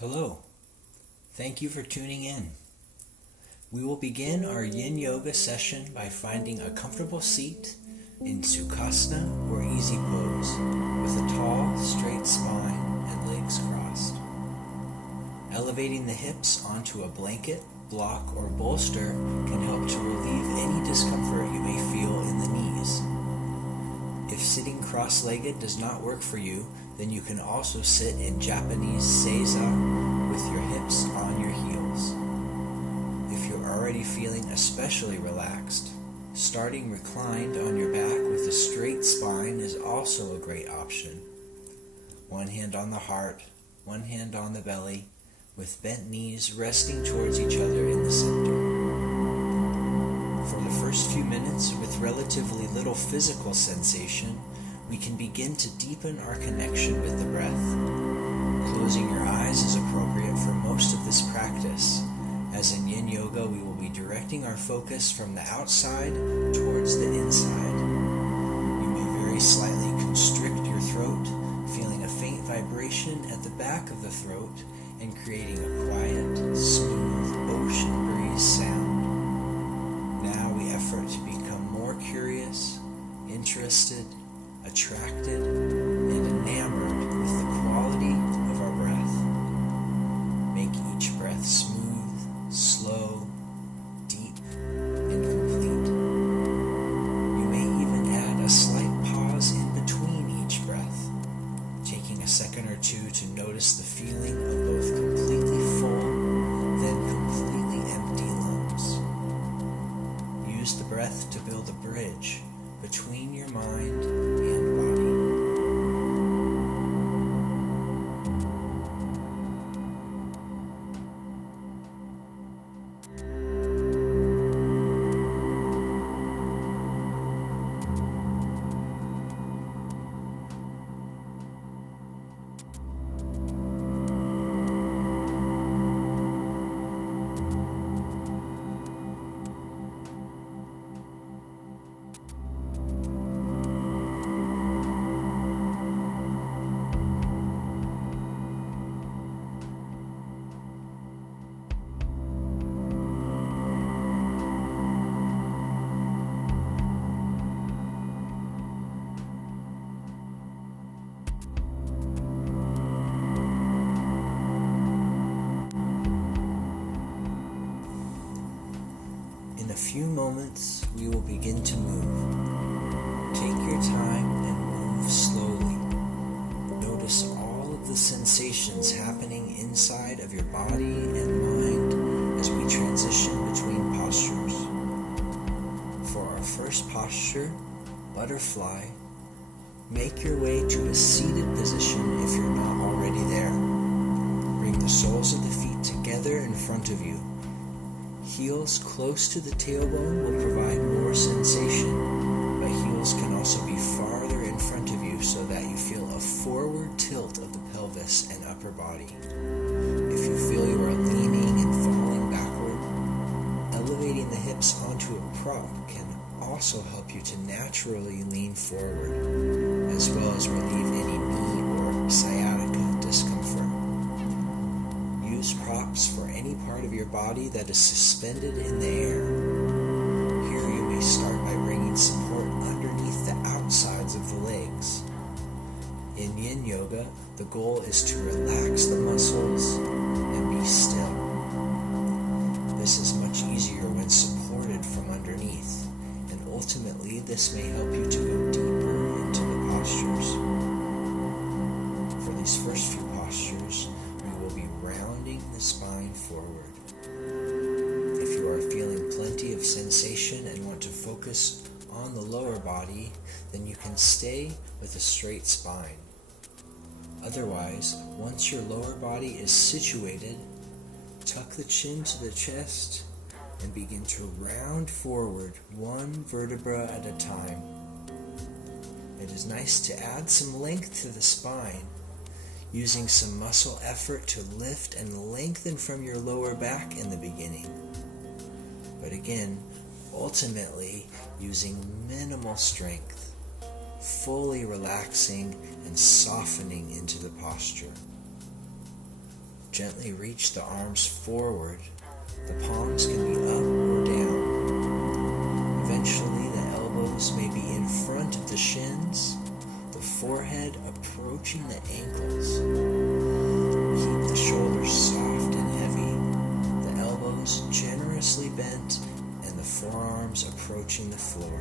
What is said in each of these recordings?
Hello, thank you for tuning in. We will begin our Yin Yoga session by finding a comfortable seat in Sukhasana or easy pose with a tall, straight spine and legs crossed. Elevating the hips onto a blanket, block, or bolster can help to relieve any discomfort you may feel in the knees. If sitting cross-legged does not work for you, then you can also sit in Japanese seiza with your hips on your heels. If you're already feeling especially relaxed, starting reclined on your back with a straight spine is also a great option. One hand on the heart, one hand on the belly, with bent knees resting towards each other in the center. For the first few minutes, with relatively little physical sensation, we can begin to deepen our connection with the breath. Closing your eyes is appropriate for most of this practice, as in Yin Yoga we will be directing our focus from the outside towards the inside. You may very slightly constrict your throat, feeling a faint vibration at the back of the throat and creating a quiet, smooth ocean breeze sound. Now we effort to become more curious, interested, attracted, and enamored with the quality of our breath. Make each breath smooth, slow, deep, and complete. You may even add a slight pause in between each breath, taking a second or two to notice the feeling of both completely full, then completely empty lungs. Use the breath to build a bridge between your mind and body. In a few moments, we will begin to move. Take your time and move slowly. Notice all of the sensations happening inside of your body and mind as we transition between postures. For our first posture, butterfly, make your way to a seated position if you're not already there. Bring the soles of the feet together in front of you. Heels close to the tailbone will provide more sensation, but heels can also be farther in front of you so that you feel a forward tilt of the pelvis and upper body. If you feel you are leaning and falling backward, elevating the hips onto a prop can also help you to naturally lean forward, as well as relieve any knee or sciatica discomfort. Use props for any part of your body that is suspended in the air. Here you may start by bringing support underneath the outsides of the legs. In Yin Yoga, the goal is to relax the muscles and be still. This is much easier when supported from underneath, and ultimately this may help you to go deeper into the postures. For these first few postures, we will be rounding the spine forward. If you are feeling plenty of sensation and want to focus on the lower body, then you can stay with a straight spine. Otherwise, once your lower body is situated, tuck the chin to the chest and begin to round forward one vertebra at a time. It is nice to add some length to the spine, using some muscle effort to lift and lengthen from your lower back in the beginning. But again, ultimately using minimal strength, fully relaxing and softening into the posture. Gently reach the arms forward. The palms can be up or down. Eventually, the elbows may be in front of the shins, the forehead approaching the ankles. Keep the shoulders soft and heavy, the elbows generously bent, and the forearms approaching the floor.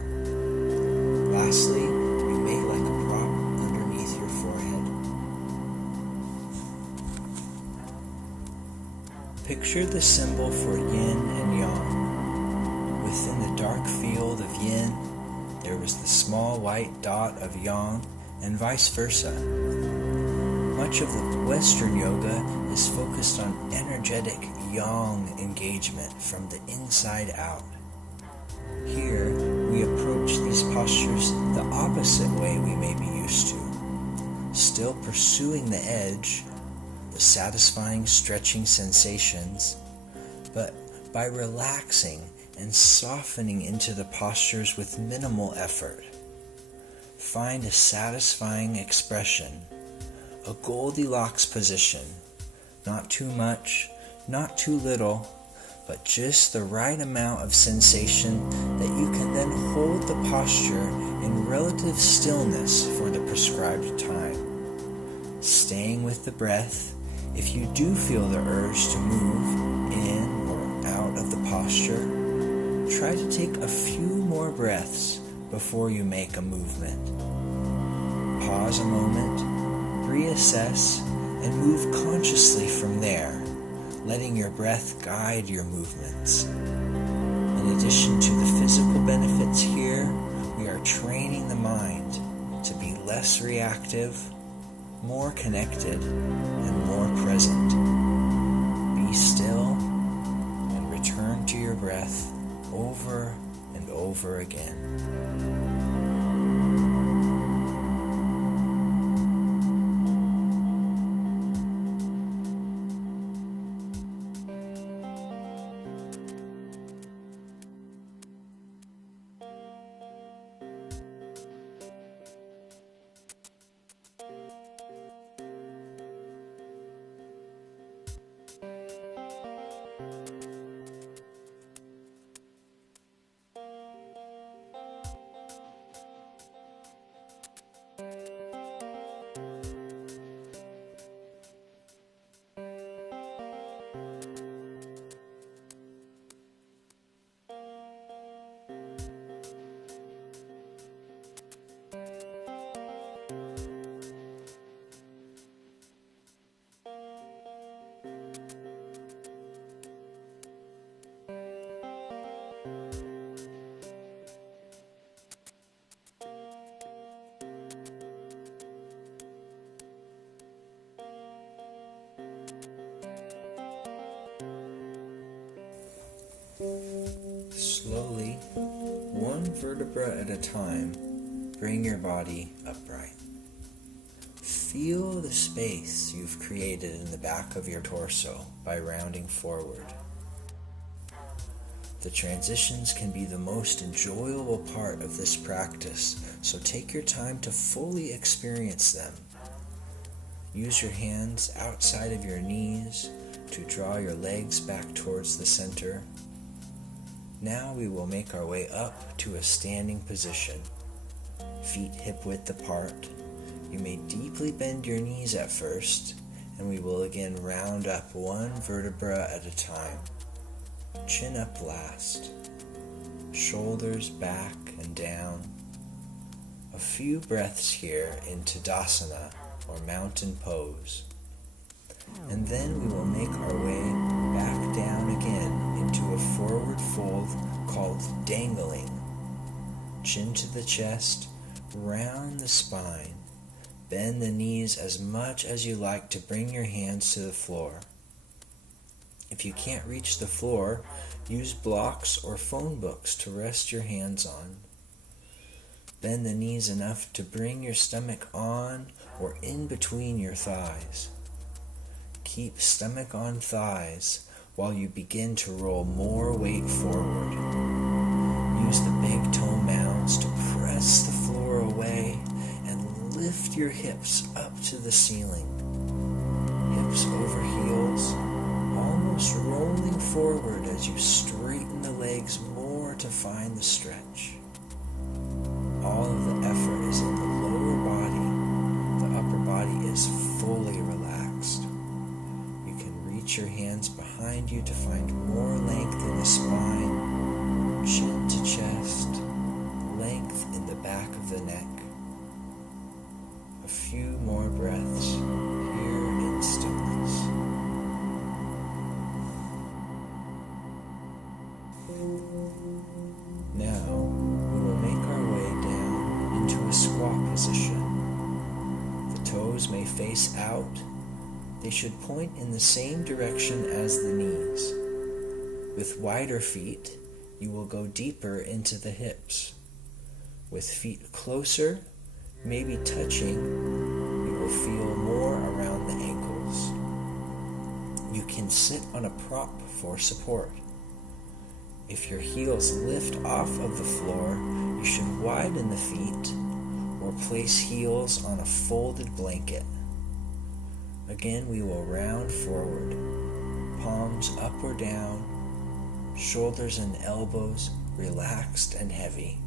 Lastly, you may like a prop underneath your forehead. Picture the symbol for yin and yang. Within the dark field of yin, there was the small white dot of yang, and vice versa. Much of the Western yoga is focused on energetic yang engagement from the inside out. Here, we approach these postures the opposite way we may be used to, still pursuing the edge, the satisfying stretching sensations, but by relaxing and softening into the postures with minimal effort. Find a satisfying expression, a Goldilocks position, not too much, not too little, but just the right amount of sensation that you can then hold the posture in relative stillness for the prescribed time. Staying with the breath, if you do feel the urge to move in or out of the posture, try to take a few more breaths before you make a movement. Pause a moment, reassess, and move consciously from there, letting your breath guide your movements. In addition to the physical benefits here, we are training the mind to be less reactive, more connected, and more present. Be still and return to your breath over and over again. Slowly, one vertebra at a time, bring your body upright. Feel the space you've created in the back of your torso by rounding forward. The transitions can be the most enjoyable part of this practice, so take your time to fully experience them. Use your hands outside of your knees to draw your legs back towards the center. Now we will make our way up to a standing position. Feet hip-width apart. You may deeply bend your knees at first, and we will again round up one vertebra at a time. Chin up last. Shoulders back and down. A few breaths here in Tadasana, or mountain pose. And then we will make our way back down again into a forward fold called dangling. Chin to the chest, round the spine. Bend the knees as much as you like to bring your hands to the floor. If you can't reach the floor, use blocks or phone books to rest your hands on. Bend the knees enough to bring your stomach on or in between your thighs. Keep stomach on thighs while you begin to roll more weight forward. Use the big toe mounds to press the floor away and lift your hips up to the ceiling. hips over heels, almost rolling forward as you straighten the legs more to find the stretch. All of the effort is in the lower body. The upper body is fully relaxed. You can reach your hands behind you to find more length in the spine, chin to chest, length in the back of the neck. A few more breaths here in stillness. Now, we will make our way down into a squat position. The toes may face out. They should point in the same direction as the knees. With wider feet, you will go deeper into the hips. With feet closer, maybe touching, you will feel more around the ankles. You can sit on a prop for support. If your heels lift off of the floor, you should widen the feet or place heels on a folded blanket. Again, we will round forward, palms up or down, shoulders and elbows relaxed and heavy.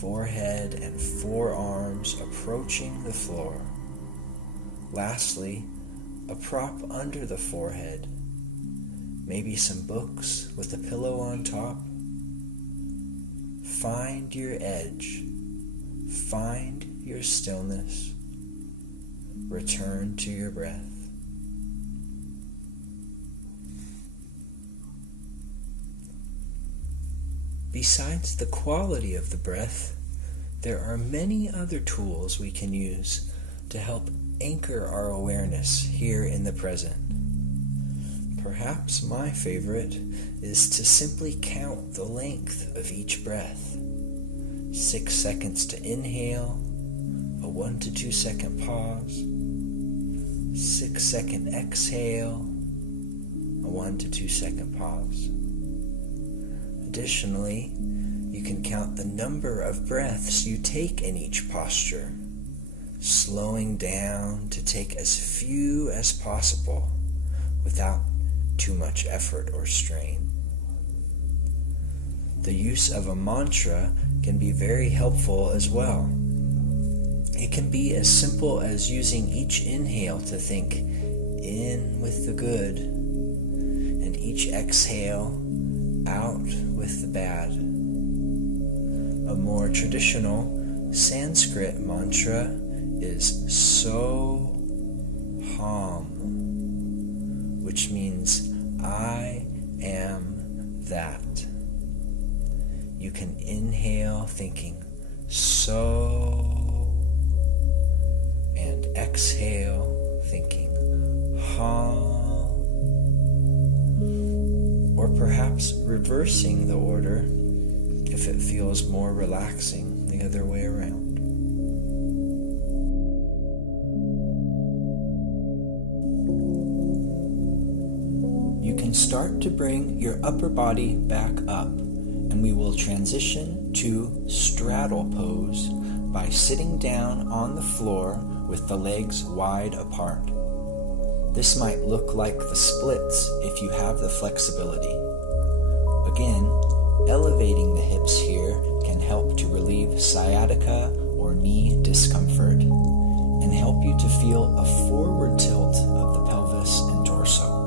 Forehead and forearms approaching the floor. Lastly, a prop under the forehead. Maybe some books with a pillow on top. Find your edge. Find your stillness. Return to your breath. Besides the quality of the breath, there are many other tools we can use to help anchor our awareness here in the present. Perhaps my favorite is to simply count the length of each breath. 6 seconds to inhale, a 1 to 2 second pause, 6 second exhale, a 1 to 2 second pause. Additionally, you can count the number of breaths you take in each posture, slowing down to take as few as possible without too much effort or strain. The use of a mantra can be very helpful as well. It can be as simple as using each inhale to think in with the good and each exhale out with the bad. A more traditional Sanskrit mantra is So Hum, which means I am that. You can inhale thinking so, and exhale thinking hum, or perhaps reversing the order if it feels more relaxing the other way around. You can start to bring your upper body back up, and we will transition to straddle pose by sitting down on the floor with the legs wide apart. This might look like the splits if you have the flexibility. Again, elevating the hips here can help to relieve sciatica or knee discomfort and help you to feel a forward tilt of the pelvis and torso.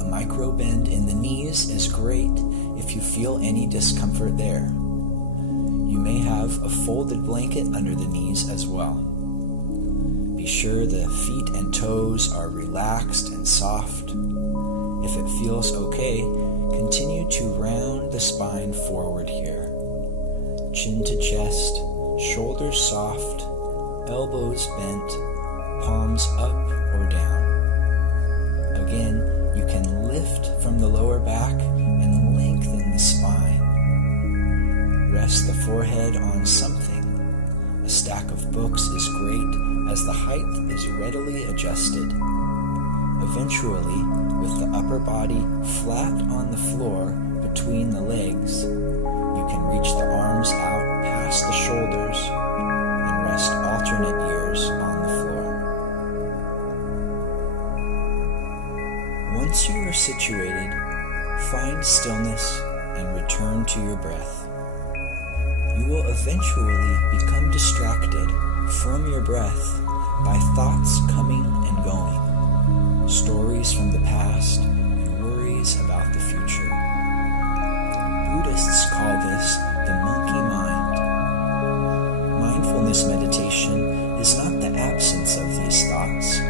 A micro bend in the knees is great if you feel any discomfort there. You may have a folded blanket under the knees as well. Be sure the feet and toes are relaxed and soft. If it feels okay, continue to round the spine forward here. Chin to chest, shoulders soft, elbows bent, palms up or down. Again, you can lift from the lower back and lengthen the spine. Rest the forehead on something. A stack of books is great as the height is readily adjusted. Eventually, with the upper body flat on the floor between the legs, you can reach the arms out past the shoulders and rest alternate ears on the floor. find stillness and return to your breath. You will eventually become distracted from your breath by thoughts coming and going, stories from the past, and worries about the future. Buddhists call this the monkey mind. Mindfulness meditation is not the absence of these thoughts.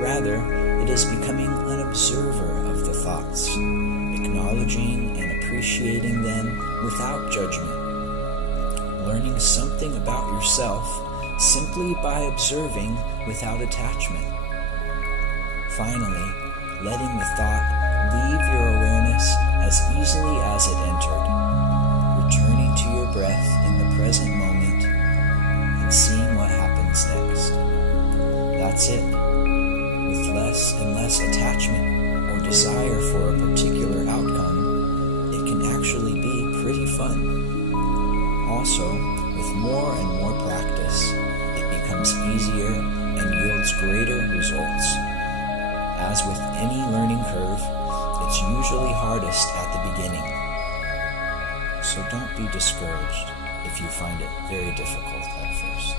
Rather, it is becoming an observer of the thoughts, acknowledging and appreciating them without judgment, learning something about yourself simply by observing without attachment. Finally, letting the thought leave your awareness as easily as it entered, returning to your breath in the present moment and seeing what happens next. That's it. With less and less attachment or desire for a particular outcome, it can actually be pretty fun. Also, with more and more practice, it becomes easier and yields greater results. As with any learning curve, it's usually hardest at the beginning. So don't be discouraged if you find it very difficult at first.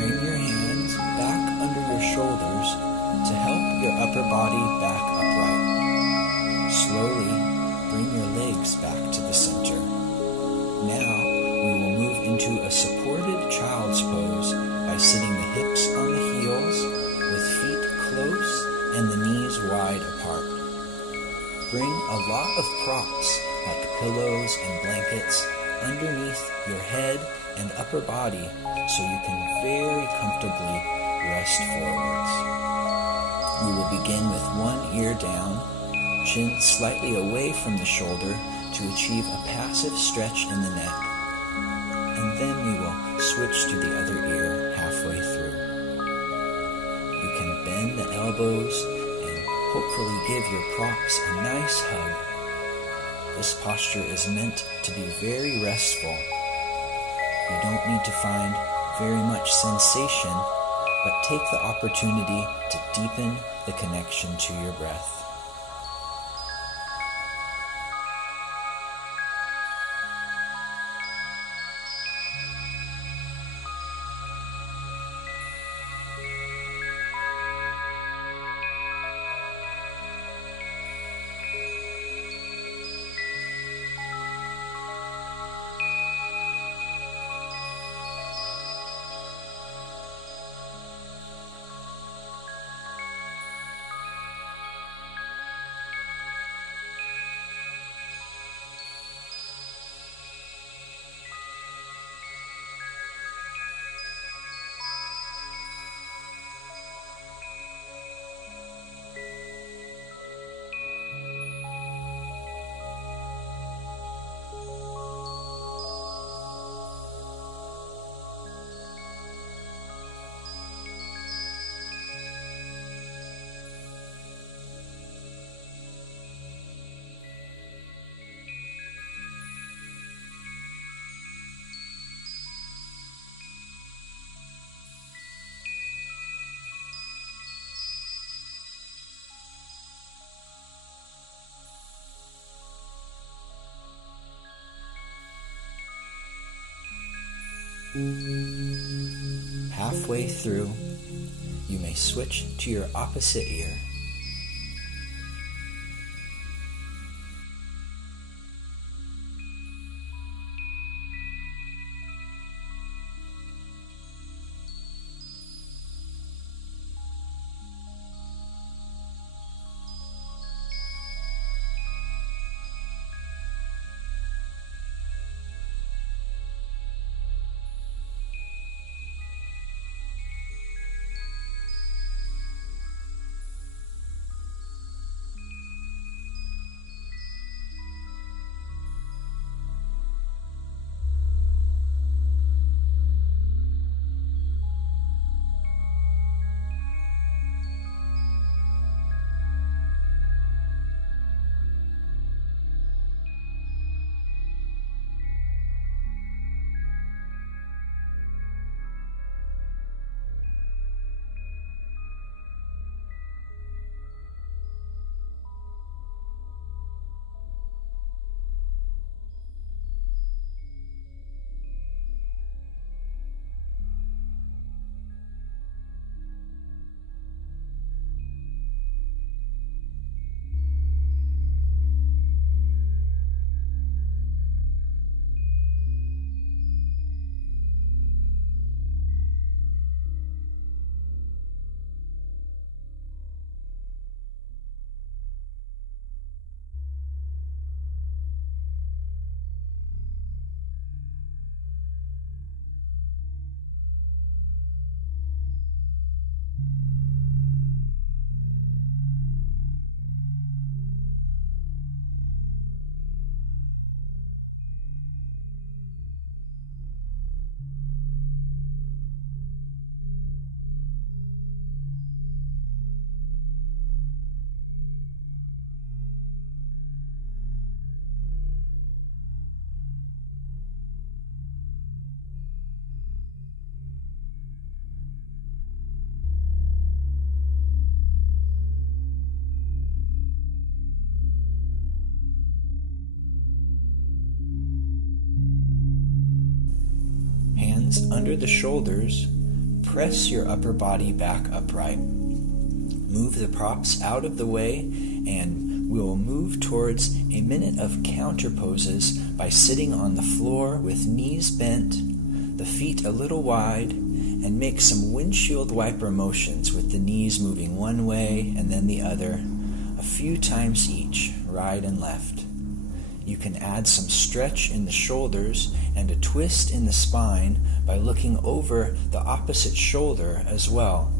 Bring your hands back under your shoulders to help your upper body back upright. Slowly bring your legs back to the center. Now we will move into a supported child's pose by sitting the hips on the heels with feet close and the knees wide apart. Bring a lot of props like pillows and blankets underneath your head and upper body so you can very comfortably rest forwards. We will begin with one ear down, chin slightly away from the shoulder to achieve a passive stretch in the neck, and then we will switch to the other ear halfway through. You can bend the elbows and hopefully give your props a nice hug. This posture is meant to be very restful. You don't need to find very much sensation, but take the opportunity to deepen the connection to your breath. Halfway through, you may switch to your opposite ear. Hands under the shoulders, press your upper body back upright. Move the props out of the way, and we will move towards a minute of counter poses by sitting on the floor with knees bent, the feet a little wide, and make some windshield wiper motions with the knees moving one way and then the other, a few times each, right and left. You can add some stretch in the shoulders and a twist in the spine by looking over the opposite shoulder as well.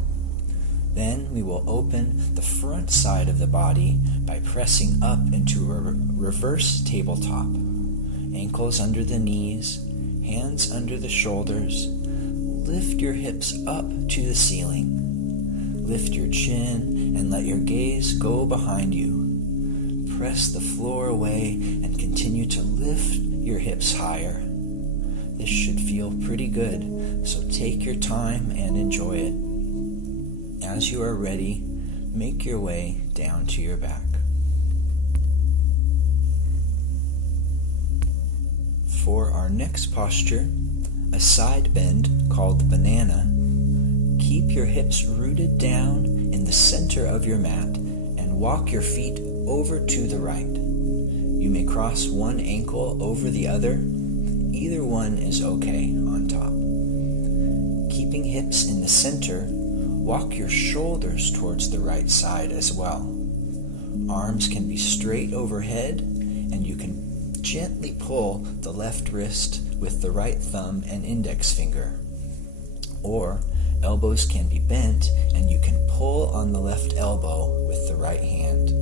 Then we will open the front side of the body by pressing up into a reverse tabletop. Ankles under the knees, hands under the shoulders. Lift your hips up to the ceiling. Lift your chin and let your gaze go behind you. Press the floor away and continue to lift your hips higher. This should feel pretty good, so take your time and enjoy it. As you are ready, make your way down to your back. For our next posture, a side bend called banana, keep your hips rooted down in the center of your mat and walk your feet over to the right. You may cross one ankle over the other. Either one is okay on top. Keeping hips in the center, walk your shoulders towards the right side as well. Arms can be straight overhead, and you can gently pull the left wrist with the right thumb and index finger. Or elbows can be bent, and you can pull on the left elbow with the right hand.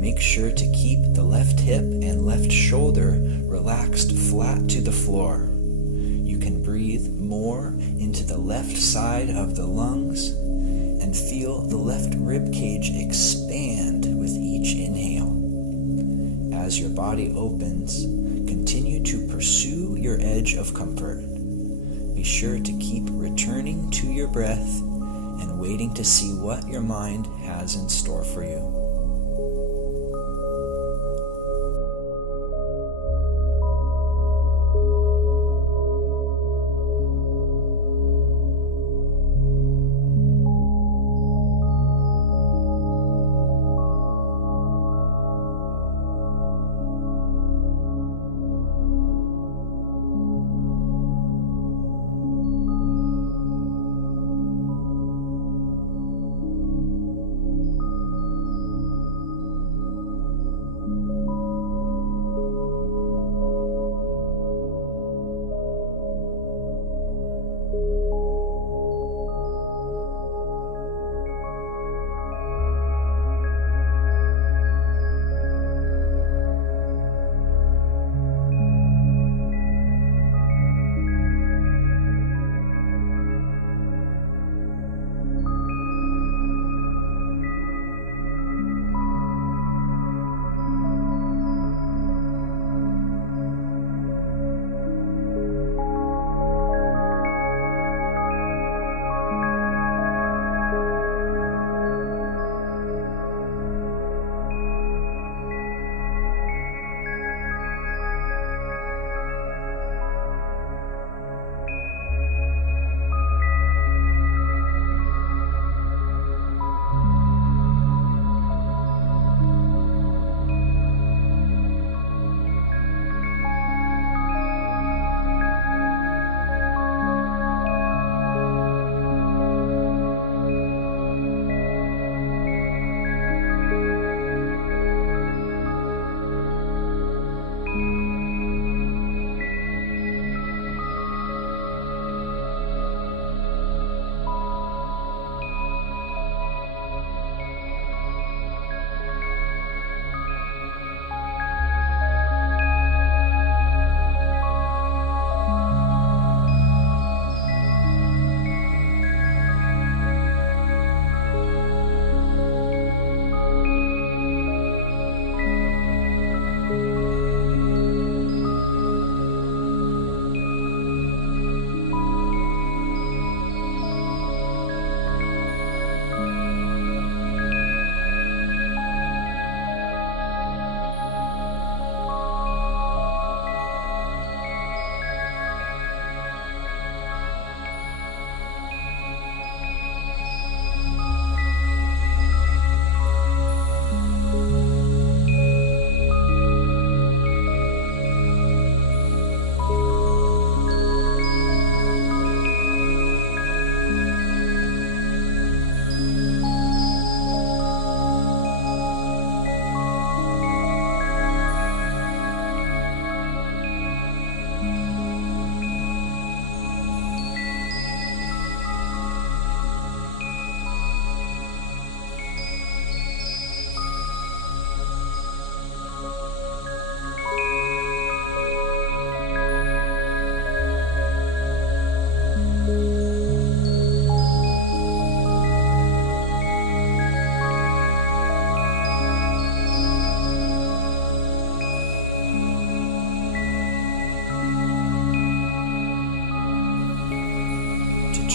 Make sure to keep the left hip and left shoulder relaxed flat to the floor. You can breathe more into the left side of the lungs and feel the left rib cage expand with each inhale. As your body opens, continue to pursue your edge of comfort. Be sure to keep returning to your breath and waiting to see what your mind has in store for you.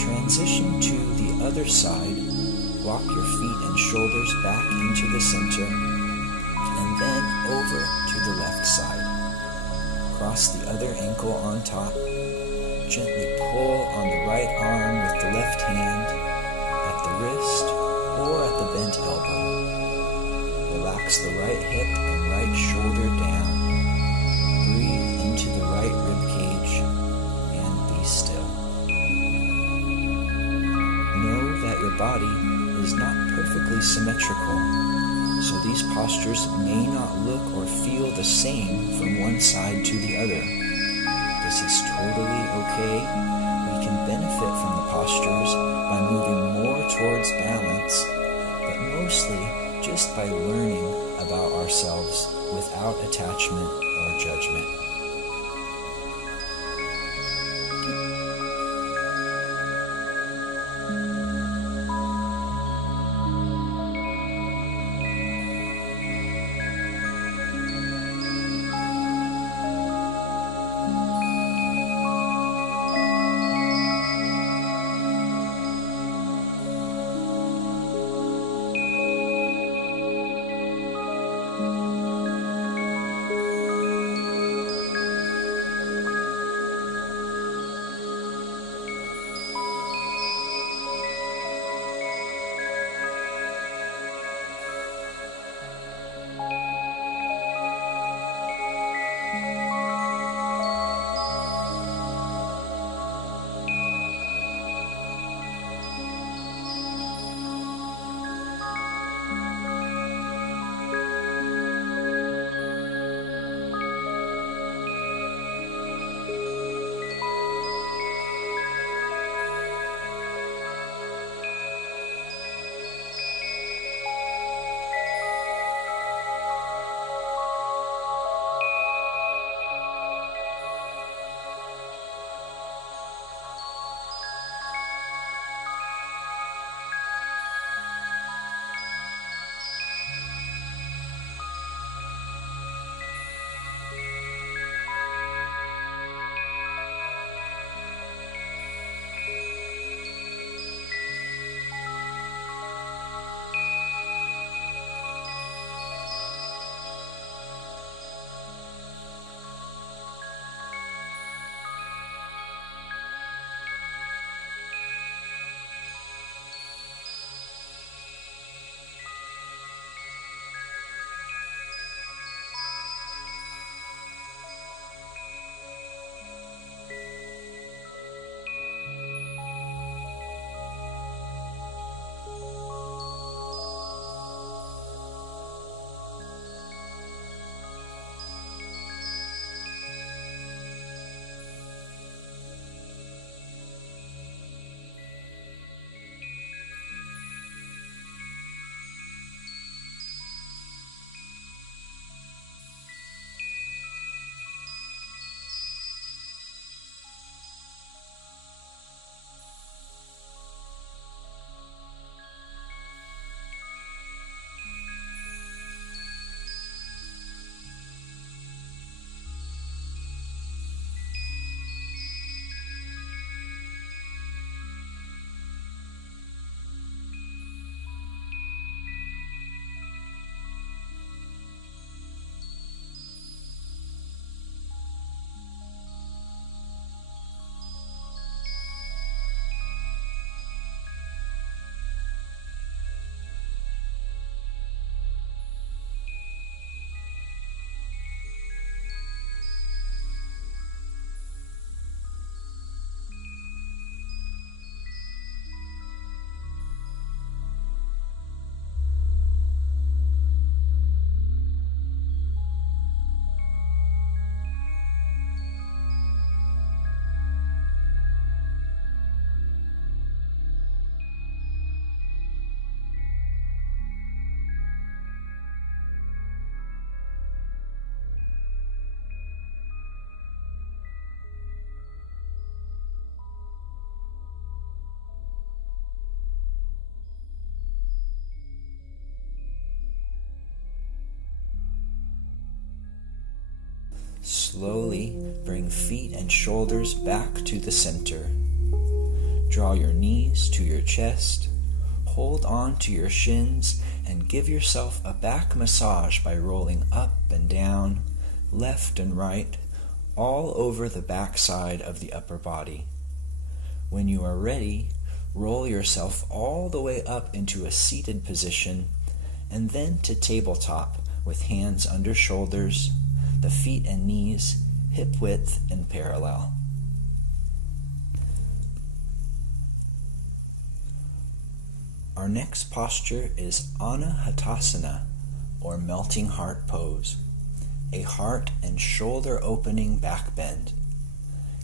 transition to the other side. Walk your feet and shoulders back into the center, and then over to the left side. Cross the other ankle on top. Gently pull on the right arm with the left hand, at the wrist, or at the bent elbow. Relax the right hip and right shoulder down. Breathe into the right rib cage and be still. Know that your body is not perfectly symmetrical, so these postures may not look or feel the same from one side to the other. This is totally okay. We can benefit from the postures by moving more towards balance, but mostly just by learning about ourselves without attachment or judgment. Slowly bring feet and shoulders back to the center. Draw your knees to your chest. Hold on to your shins and give yourself a back massage by rolling up and down, left and right, all over the back side of the upper body. When you are ready, roll yourself all the way up into a seated position and then to tabletop with hands under shoulders, the feet and knees hip width and parallel. Our next posture is Anahatasana, or melting heart pose, a heart and shoulder opening back bend.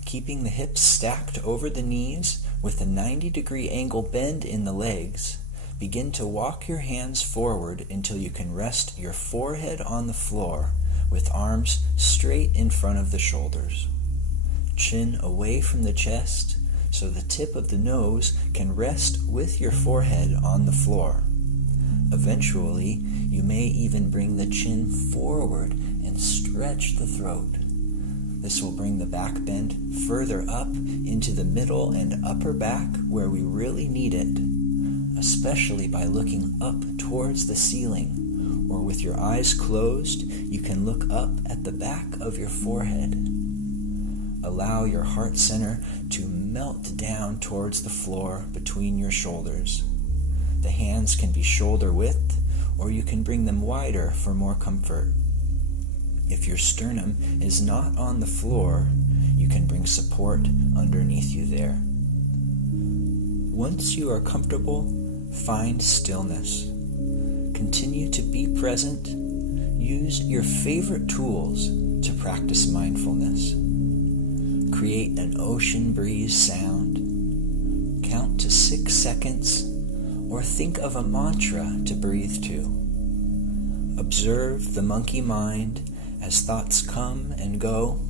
Keeping the hips stacked over the knees with a 90-degree angle bend in the legs, begin to walk your hands forward until you can rest your forehead on the floor with arms straight in front of the shoulders. Chin away from the chest so the tip of the nose can rest with your forehead on the floor. Eventually, you may even bring the chin forward and stretch the throat. This will bring the back bend further up into the middle and upper back where we really need it, especially by looking up towards the ceiling, or with your eyes closed, you can look up at the back of your forehead. Allow your heart center to melt down towards the floor between your shoulders. The hands can be shoulder width, or you can bring them wider for more comfort. If your sternum is not on the floor, you can bring support underneath you there. Once you are comfortable, find stillness. Continue to be present. Use your favorite tools to practice mindfulness. Create an ocean breeze sound. Count to 6 seconds, or think of a mantra to breathe to. Observe the monkey mind as thoughts come and go,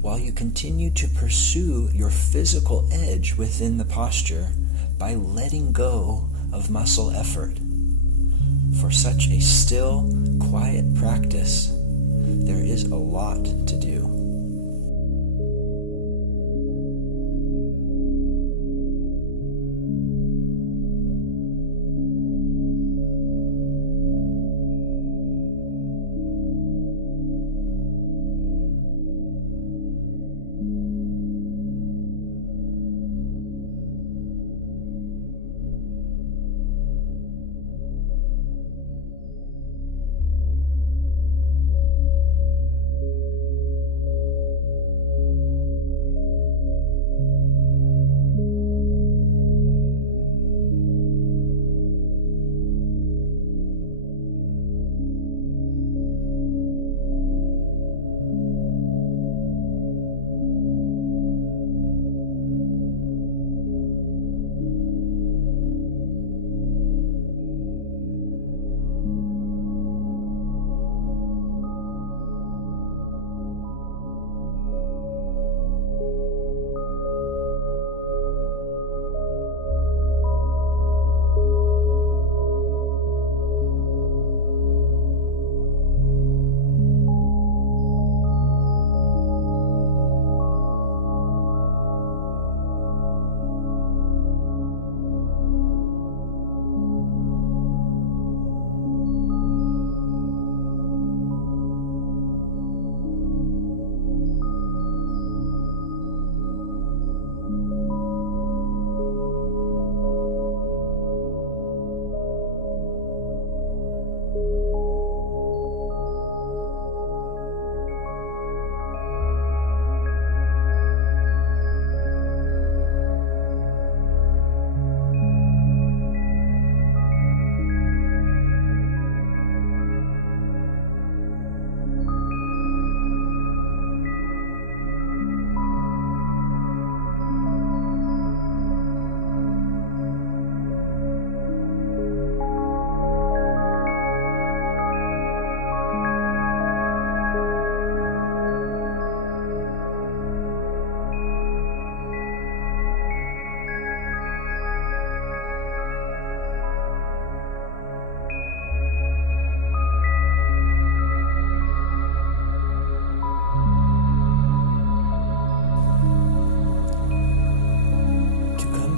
while you continue to pursue your physical edge within the posture by letting go of muscle effort. For such a still, quiet practice, there is a lot to do.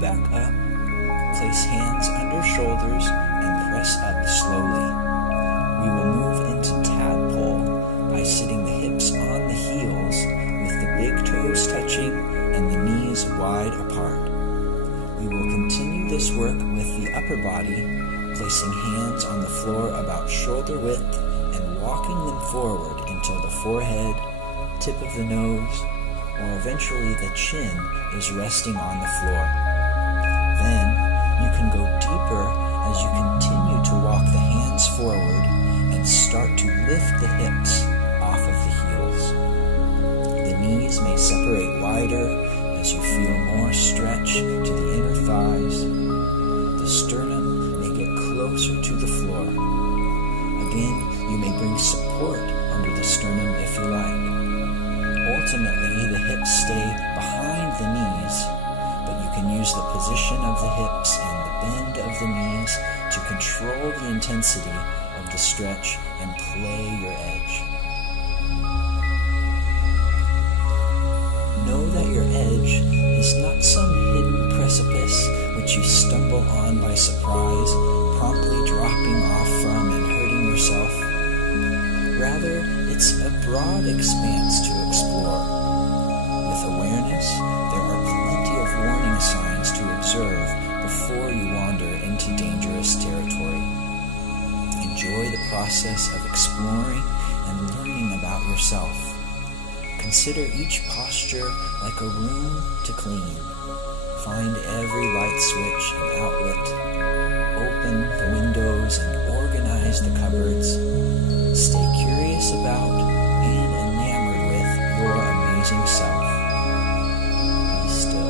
back up. Place hands under shoulders and press up slowly. We will move into tadpole by sitting the hips on the heels with the big toes touching and the knees wide apart. We will continue this work with the upper body, placing hands on the floor about shoulder width and walking them forward until the forehead, tip of the nose, or eventually the chin is resting on the floor. Then you can go deeper as you continue to walk the hands forward and start to lift the hips off of the heels. The knees may separate wider as you feel more stretch to the inner thighs. The sternum may get closer to the floor. Again, you may bring support under the sternum if you like. Ultimately, the hips stay behind the knees, but you can use the position of the hips and the bend of the knees to control the intensity of the stretch and play your edge. Know that your edge is not some hidden precipice which you stumble on by surprise, promptly dropping off from and hurting yourself. Rather, it's a broad expanse to explore. With awareness, there are plenty of warning signs to observe before you wander into dangerous territory. Enjoy the process of exploring and learning about yourself. Consider each posture like a room to clean. Find every light switch and outlet. Open the windows and organize the cupboards. Stay curious about and enamored with your amazing self. Be still.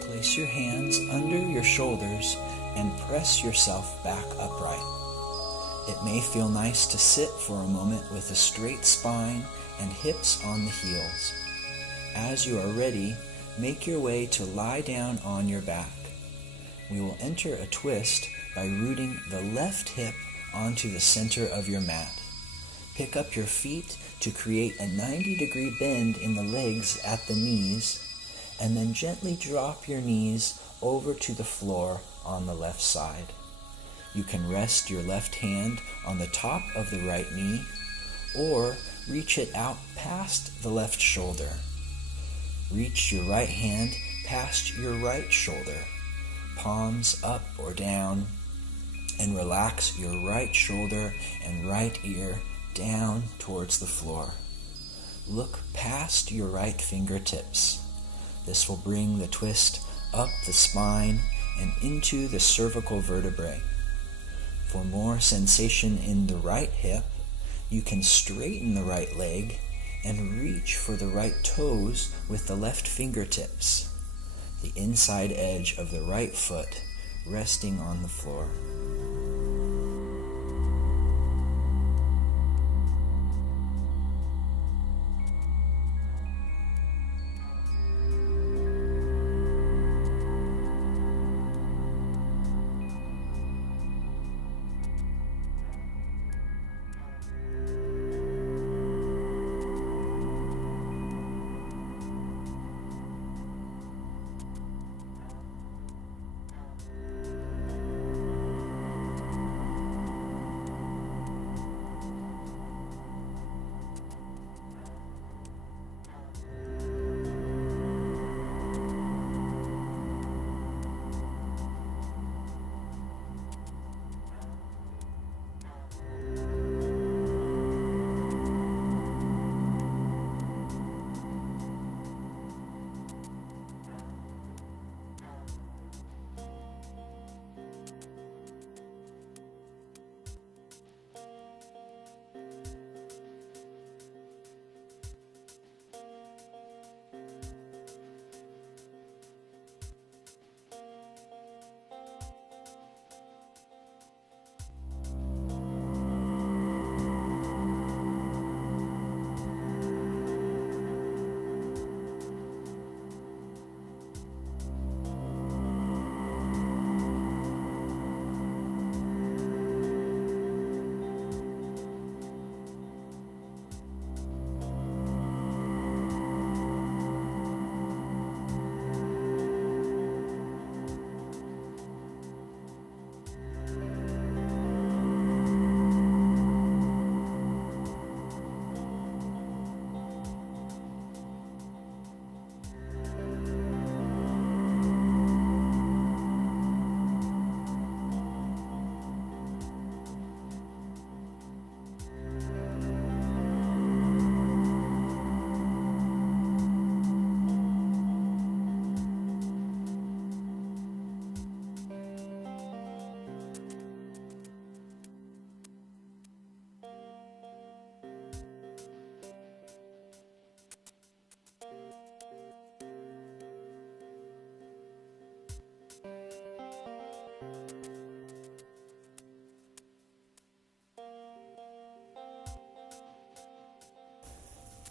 Place your hands under your shoulders and press yourself back upright. It may feel nice to sit for a moment with a straight spine and hips on the heels. As you are ready, make your way to lie down on your back. We will enter a twist by rooting the left hip onto the center of your mat. Pick up your feet to create a 90-degree bend in the legs at the knees, and then gently drop your knees over to the floor on the left side. You can rest your left hand on the top of the right knee, or reach it out past the left shoulder. Reach your right hand past your right shoulder, palms up or down, and relax your right shoulder and right ear down towards the floor. Look past your right fingertips. This will bring the twist up the spine and into the cervical vertebrae. For more sensation in the right hip, you can straighten the right leg and reach for the right toes with the left fingertips, the inside edge of the right foot resting on the floor.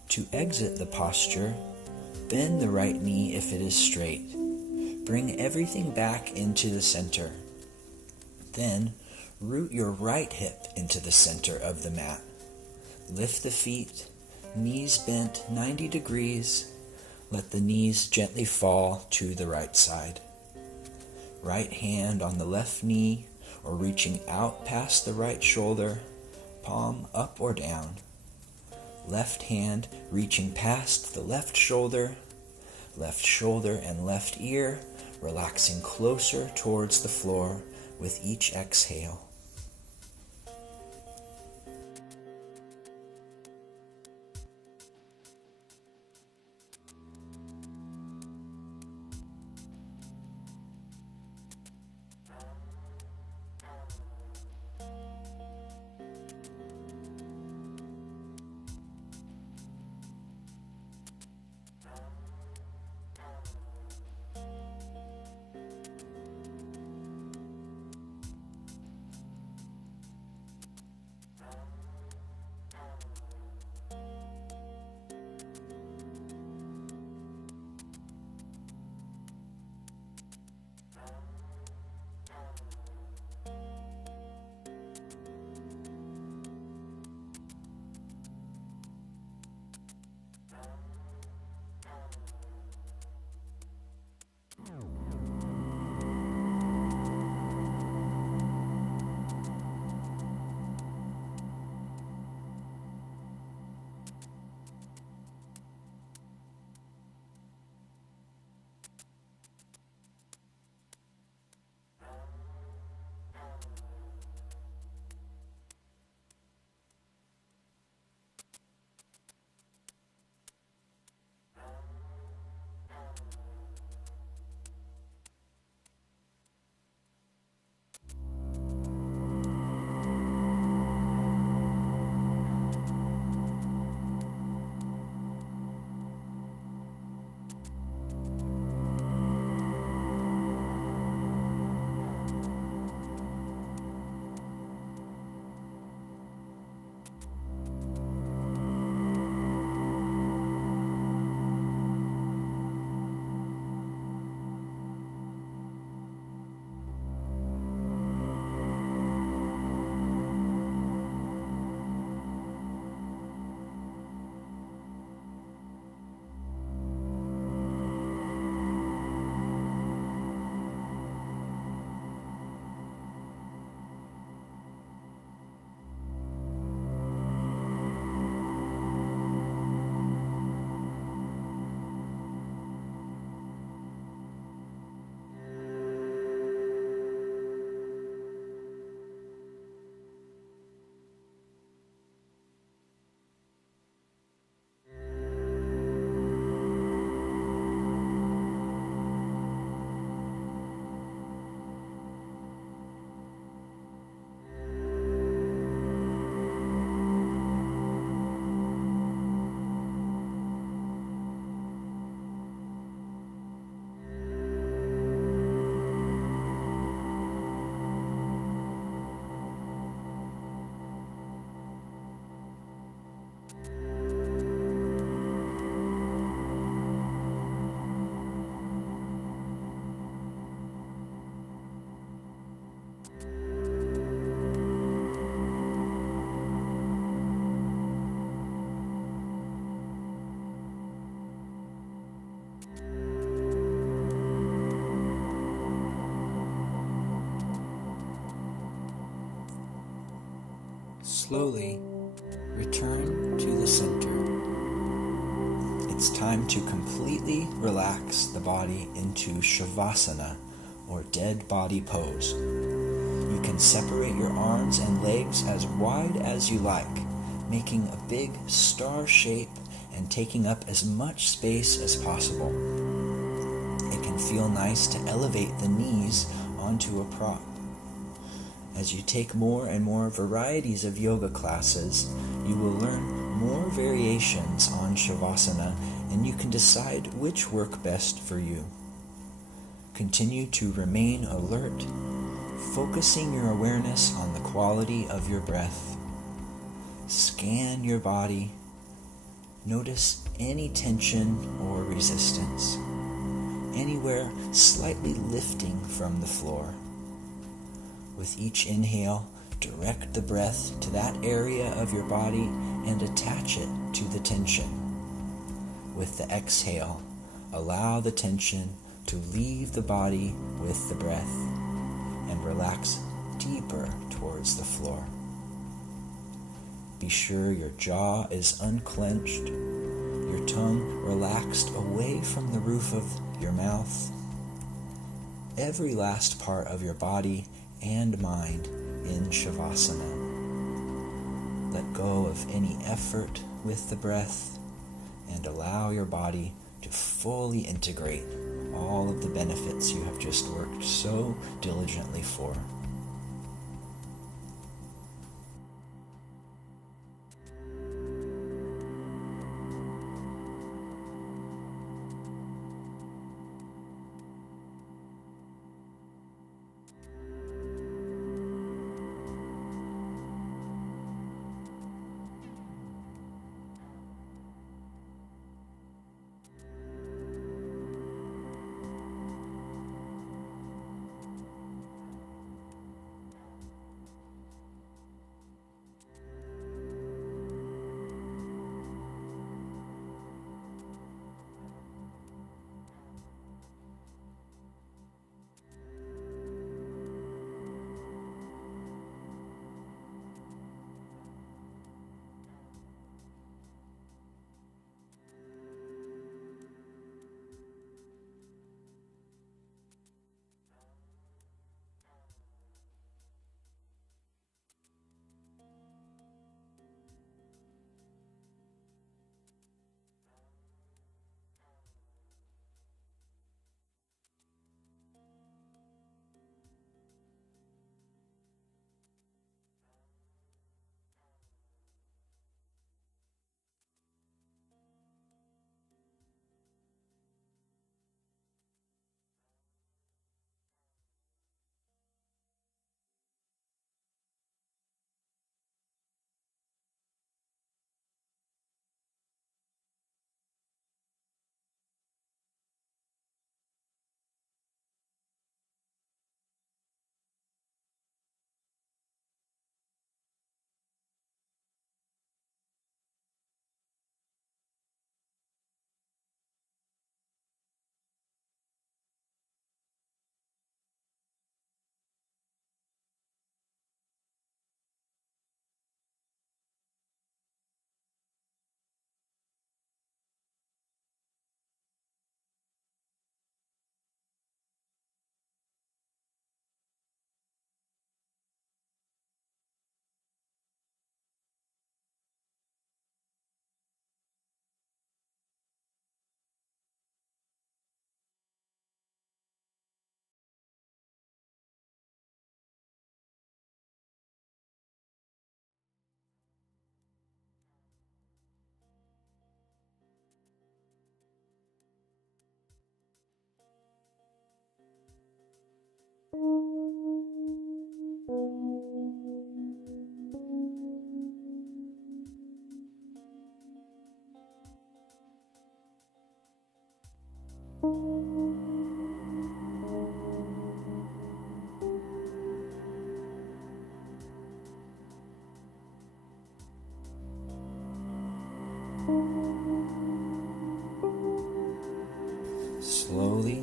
To exit the posture, bend the right knee if it is straight. Bring everything back into the center. Then, root your right hip into the center of the mat. Lift the feet, knees bent 90 degrees. Let the knees gently fall to the right side. Right hand on the left knee or reaching out past the right shoulder, palm up or down. Left hand reaching past the left shoulder and left ear, relaxing closer towards the floor with each exhale. Slowly return to the center. It's time to completely relax the body into Shavasana, or dead body pose. You can separate your arms and legs as wide as you like, making a big star shape and taking up as much space as possible. It can feel nice to elevate the knees onto a prop. As you take more and more varieties of yoga classes, you will learn more variations on Shavasana, and you can decide which work best for you. Continue to remain alert, focusing your awareness on the quality of your breath. Scan your body. Notice any tension or resistance, anywhere slightly lifting from the floor. With each inhale, direct the breath to that area of your body and attach it to the tension. With the exhale, allow the tension to leave the body with the breath and relax deeper towards the floor. Be sure your jaw is unclenched, your tongue relaxed away from the roof of your mouth. Every last part of your body and mind in Shavasana. Let go of any effort with the breath and allow your body to fully integrate all of the benefits you have just worked so diligently for. Slowly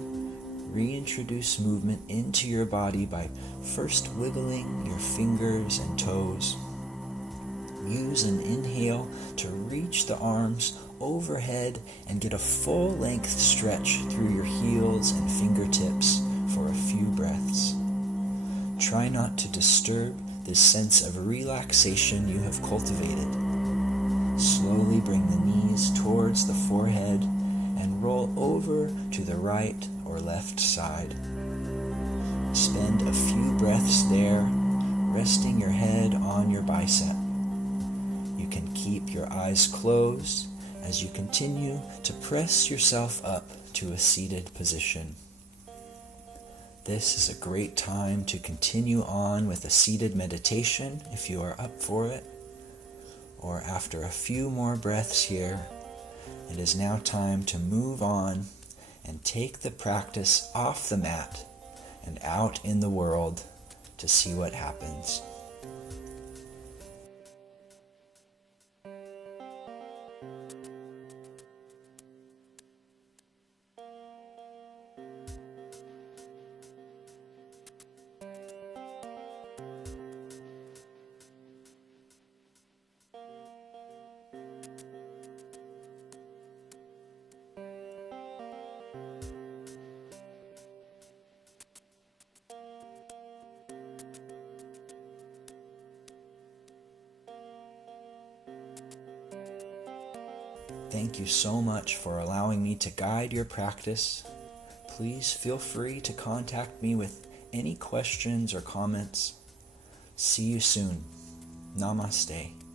reintroduce movement into your body by first wiggling your fingers and toes, Use an inhale to reach the arms overhead and get a full-length stretch through your heels and fingertips for a few breaths. Try not to disturb this sense of relaxation you have cultivated. Slowly bring the knees towards the forehead and roll over to the right or left side. Spend a few breaths there, resting your head on your bicep. You can keep your eyes closed as you continue to press yourself up to a seated position. This is a great time to continue on with a seated meditation if you are up for it. Or after a few more breaths here, it is now time to move on and take the practice off the mat and out in the world to see what happens. Thank you so much for allowing me to guide your practice. Please feel free to contact me with any questions or comments. See you soon. Namaste.